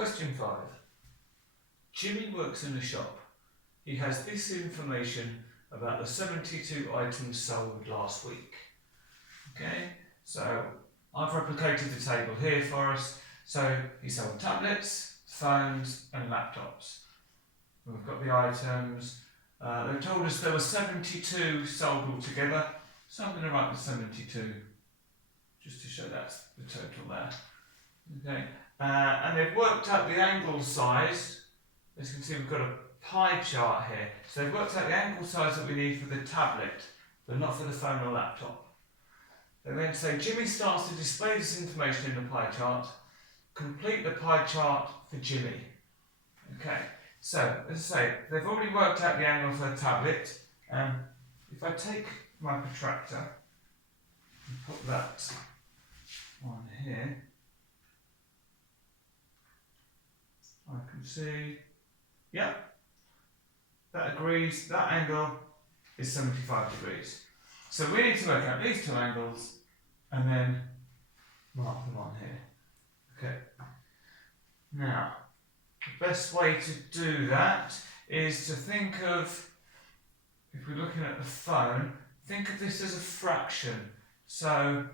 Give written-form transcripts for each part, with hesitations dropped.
Question 5. Jimmy works in a shop. He has this information about the 72 items sold last week. Okay, so I've replicated the table here for us. So he sold tablets, phones and laptops. We've got the items. They told us there were 72 sold altogether, so I'm going to write the 72 just to show that's the total there. Okay, and they've worked out the angle size. As you can see, we've got a pie chart here. So they've worked out the angle size that we need for the tablet, but not for the phone or laptop. They then say Jimmy starts to display this information in the pie chart. Complete the pie chart for Jimmy. Okay, so as I say, they've already worked out the angle for the tablet. If I take my protractor and put that on here, I can see, yeah, that agrees, that angle is 75 degrees. So we need to work out these two angles and then mark them on here. Okay. Now, the best way to do that is to think of, if we're looking at the phone, think of this as a fraction. So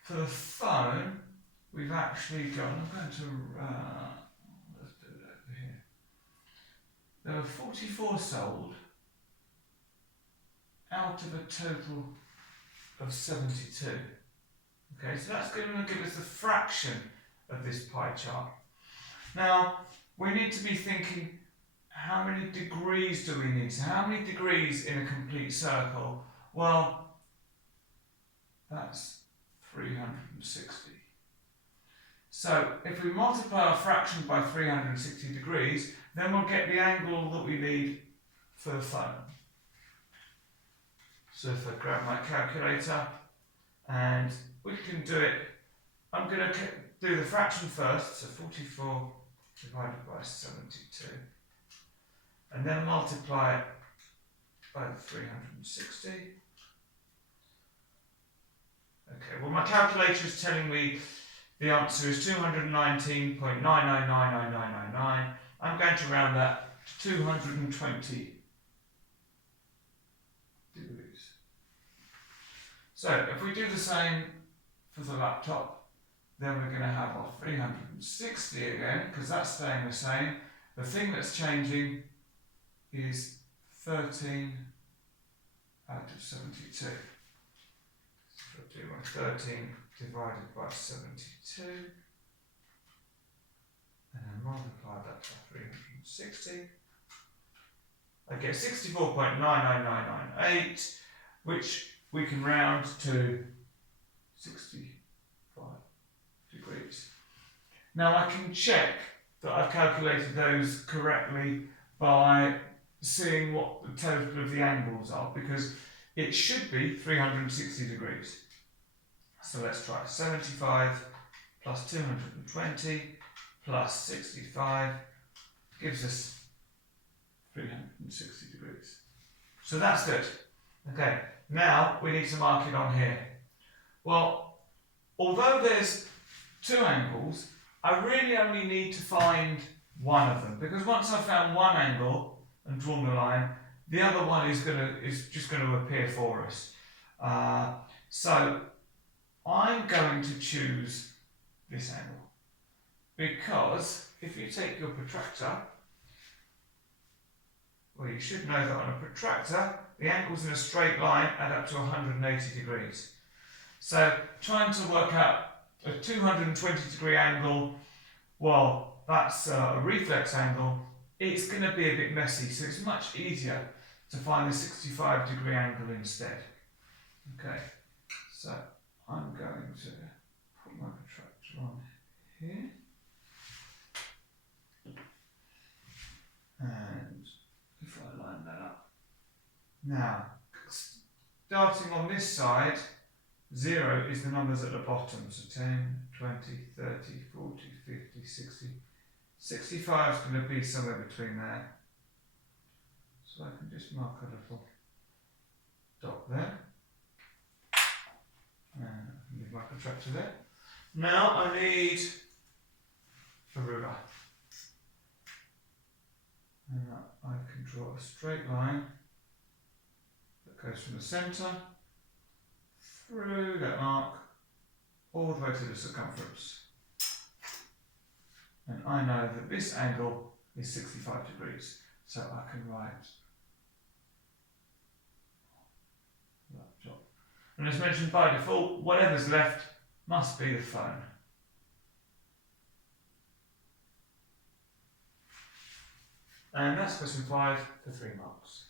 for the phone, we've actually got, I'm going to, let's do it over here. There were 44 sold out of a total of 72. Okay, so that's going to give us the fraction of this pie chart. Now, we need to be thinking, how many degrees do we need? So how many degrees in a complete circle? Well, that's 360. So if we multiply our fraction by 360 degrees, then we'll get the angle that we need for the phone. So if I grab my calculator, and we can do it, I'm going to do the fraction first, so 44 divided by 72, and then multiply it by 360. Okay, well my calculator is telling me the answer is 219.9999999. I'm going to round that to 220 degrees. So if we do the same for the laptop, then we're going to have our 360 again, because that's staying the same. The thing that's changing is 13 out of 72. So I'll do my 13 divided by 72, and then multiply that by 360. I get 64.99998, which we can round to 65 degrees. Now I can check that I've calculated those correctly by seeing what the total of the angles are, because it should be 360 degrees. So let's try 75 plus 220 plus 65 gives us 360 degrees. So that's good. Okay, now we need to mark it on here. Well, although there's two angles, I really only need to find one of them, because once I've found one angle and drawn the line, the other one is just going to appear for us. So I'm going to choose this angle, because if you take your protractor, well, you should know that on a protractor, the angles in a straight line add up to 180 degrees. So trying to work out a 220 degree angle, well, that's a reflex angle, it's going to be a bit messy, so it's much easier to find the 65 degree angle instead. Okay, so I'm going to put my protractor on here, and if I line that up. Now, starting on this side, 0 is the numbers at the bottom, so 10, 20, 30, 40, 50, 60. 65 is going to be somewhere between there. So I can just mark a little dot there. And leave my protractor there. Now I need a ruler. And I can draw a straight line that goes from the centre through that mark all the way to the circumference. And I know that this angle is 65 degrees, so I can write that job. And as mentioned, by default, whatever's left must be the phone. And that's question 5 for 3 marks.